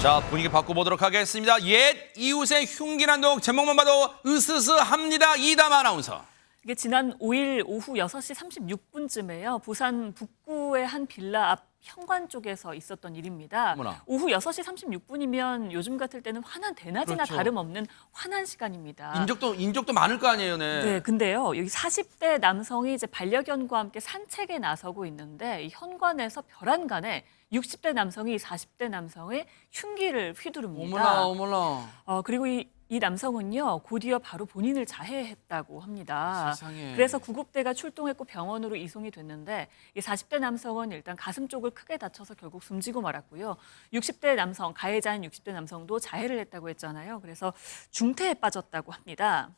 자, 분위기 바꿔보도록 하겠습니다. 옛 이웃의 흉기난동 제목만 봐도 으스스합니다. 이담 아나운서. 이게 지난 5일 오후 6시 36분쯤에요. 부산 북구의 한 빌라 앞 현관 쪽에서 있었던 일입니다. 어머나. 오후 6시 36분이면 요즘 같을 때는 환한 대낮이나 그렇죠. 다름없는 환한 시간입니다. 인적도 많을 거 아니에요, 네. 네, 근데요. 여기 40대 남성이 이제 반려견과 함께 산책에 나서고 있는데 이 현관에서 벼란간에 60대 남성이 40대 남성의 흉기를 휘두릅니다. 어머나. 그리고 이 남성은요, 곧이어 바로 본인을 자해했다고 합니다. 세상에. 그래서 구급대가 출동했고 병원으로 이송이 됐는데 이 40대 남성은 일단 가슴 쪽을 크게 다쳐서 결국 숨지고 말았고요. 60대 남성, 가해자인 60대 남성도 자해를 했다고 했잖아요. 그래서 중태에 빠졌다고 합니다.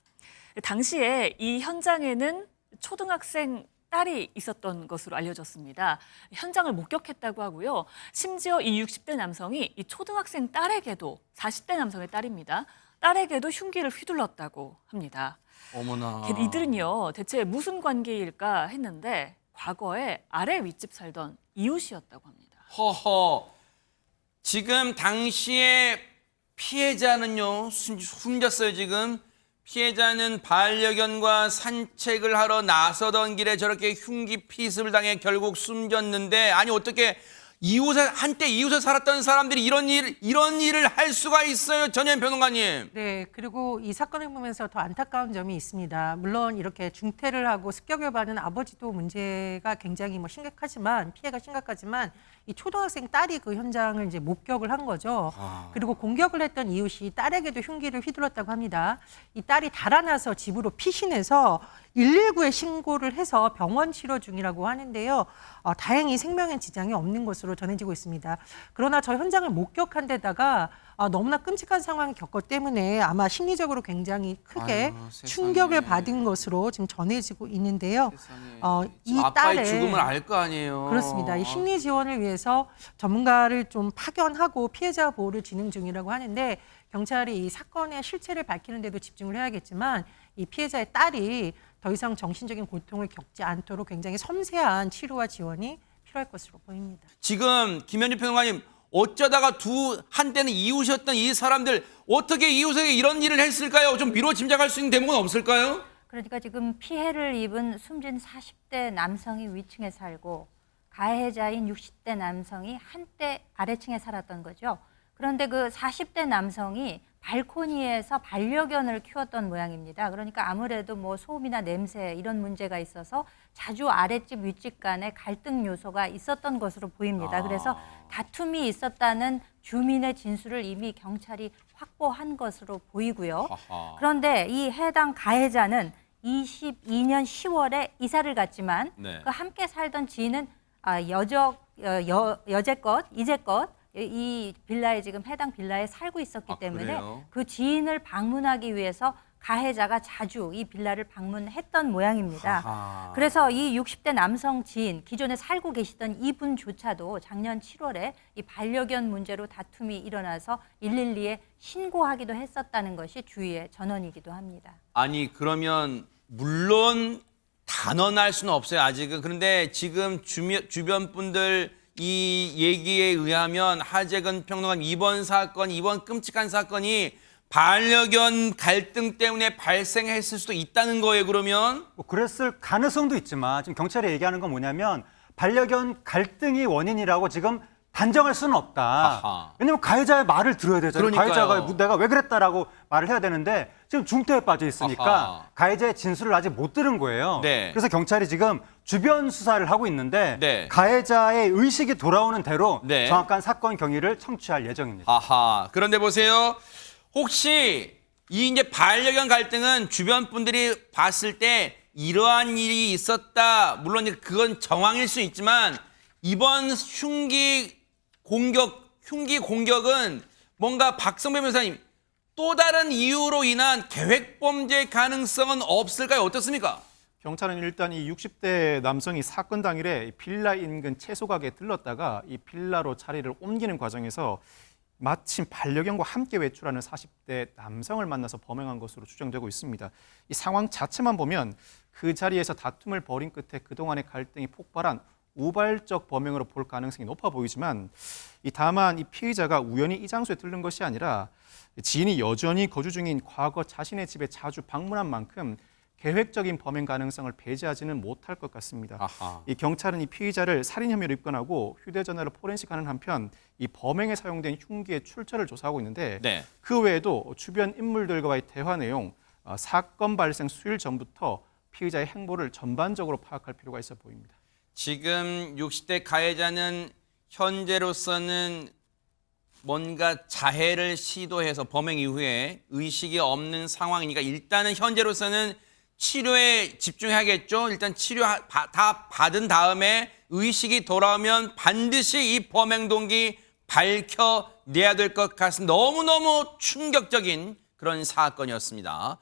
당시에 이 현장에는 초등학생 딸이 있었던 것으로 알려졌습니다. 현장을 목격했다고 하고요. 심지어 이 60대 남성이 이 초등학생 딸에게도 40대 남성의 딸입니다. 딸에게도 흉기를 휘둘렀다고 합니다. 어머나. 이들은요, 대체 무슨 관계일까 했는데 과거에 아래 윗집 살던 이웃이었다고 합니다. 허허. 지금 당시에 피해자는요, 숨졌어요, 지금. 피해자는 반려견과 산책을 하러 나서던 길에 저렇게 흉기 피습을 당해 결국 숨졌는데, 아니 어떻게 한때 이웃에 살았던 사람들이 이런 일을 할 수가 있어요, 전현 변호사님. 네, 그리고 이 사건을 보면서 더 안타까운 점이 있습니다. 물론 이렇게 중태를 하고 습격을 받은 아버지도 문제가 굉장히 심각하지만, 피해가 심각하지만 이 초등학생 딸이 그 현장을 이제 목격을 한 거죠. 그리고 공격을 했던 이웃이 딸에게도 흉기를 휘둘렀다고 합니다. 이 딸이 달아나서 집으로 피신해서 119에 신고를 해서 병원 치료 중이라고 하는데요. 다행히 생명에 지장이 없는 것으로 전해지고 있습니다. 그러나 저 현장을 목격한 데다가 너무나 끔찍한 상황을 겪었기 때문에 아마 심리적으로 굉장히 크게 충격을 받은 것으로 지금 전해지고 있는데요. 이 아빠의 딸의 죽음을 알 거 아니에요. 그렇습니다. 이 심리 지원을 위해서 전문가를 좀 파견하고 피해자 보호를 진행 중이라고 하는데 경찰이 이 사건의 실체를 밝히는 데도 집중을 해야겠지만 이 피해자의 딸이 더 이상 정신적인 고통을 겪지 않도록 굉장히 섬세한 치료와 지원이 필요할 것으로 보입니다. 지금 김현주 평론가님, 어쩌다가 한때는 이웃이었던 이 사람들 어떻게 이웃에게 이런 일을 했을까요? 좀 미뤄 짐작할 수 있는 대목은 없을까요? 그러니까 지금 피해를 입은 숨진 40대 남성이 위층에 살고 가해자인 60대 남성이 한때 아래층에 살았던 거죠. 그런데 그 40대 남성이 발코니에서 반려견을 키웠던 모양입니다. 그러니까 아무래도 소음이나 냄새 이런 문제가 있어서 자주 아랫집 윗집 간에 갈등 요소가 있었던 것으로 보입니다. 그래서 다툼이 있었다는 주민의 진술을 이미 경찰이 확보한 것으로 보이고요. 그런데 이 해당 가해자는 22년 10월에 이사를 갔지만 네. 그 함께 살던 지인은 이제껏 이 빌라에 지금 해당 빌라에 살고 있었기 때문에 그래요? 그 지인을 방문하기 위해서 가해자가 자주 이 빌라를 방문했던 모양입니다. 그래서 이 60대 남성 지인, 기존에 살고 계시던 이분조차도 작년 7월에 이 반려견 문제로 다툼이 일어나서 112에 신고하기도 했었다는 것이 주위의 전언이기도 합니다. 아니 그러면 물론 단언할 수는 없어요, 아직은. 그런데 지금 주변 분들 이 얘기에 의하면 하재근 평론가님, 이번 끔찍한 사건이 반려견 갈등 때문에 발생했을 수도 있다는 거예요, 그러면? 그랬을 가능성도 있지만 지금 경찰이 얘기하는 건 뭐냐면 반려견 갈등이 원인이라고 지금 단정할 수는 없다. 아하. 왜냐면 가해자의 말을 들어야 되잖아요. 그러니까요. 가해자가 내가 왜 그랬다라고 말을 해야 되는데 지금 중태에 빠져 있으니까 아하. 가해자의 진술을 아직 못 들은 거예요. 네. 그래서 경찰이 지금 주변 수사를 하고 있는데 네. 가해자의 의식이 돌아오는 대로 네. 정확한 사건 경위를 청취할 예정입니다. 아하. 그런데 보세요. 혹시 이 이제 반려견 갈등은 주변 분들이 봤을 때 이러한 일이 있었다. 물론 이제 그건 정황일 수 있지만 이번 흉기 공격은 뭔가 박성배 변호사님, 또 다른 이유로 인한 계획 범죄 가능성은 없을까요? 어떻습니까? 경찰은 일단 이 60대 남성이 사건 당일에 빌라 인근 채소 가게에 들렀다가 이 빌라로 자리를 옮기는 과정에서 마침 반려견과 함께 외출하는 40대 남성을 만나서 범행한 것으로 추정되고 있습니다. 이 상황 자체만 보면 그 자리에서 다툼을 벌인 끝에 그동안의 갈등이 폭발한 우발적 범행으로 볼 가능성이 높아 보이지만 다만 이 피의자가 우연히 이 장소에 들른 것이 아니라 지인이 여전히 거주 중인 과거 자신의 집에 자주 방문한 만큼 계획적인 범행 가능성을 배제하지는 못할 것 같습니다. 아하. 이 경찰은 이 피의자를 살인 혐의로 입건하고 휴대전화를 포렌식하는 한편 이 범행에 사용된 흉기의 출처를 조사하고 있는데 네. 그 외에도 주변 인물들과의 대화 내용, 사건 발생 수일 전부터 피의자의 행보를 전반적으로 파악할 필요가 있어 보입니다. 지금 60대 가해자는 현재로서는 뭔가 자해를 시도해서 범행 이후에 의식이 없는 상황이니까 일단은 현재로서는 치료에 집중해야겠죠. 일단 치료 다 받은 다음에 의식이 돌아오면 반드시 이 범행 동기 밝혀내야 될 것 같습니다. 너무너무 충격적인 그런 사건이었습니다.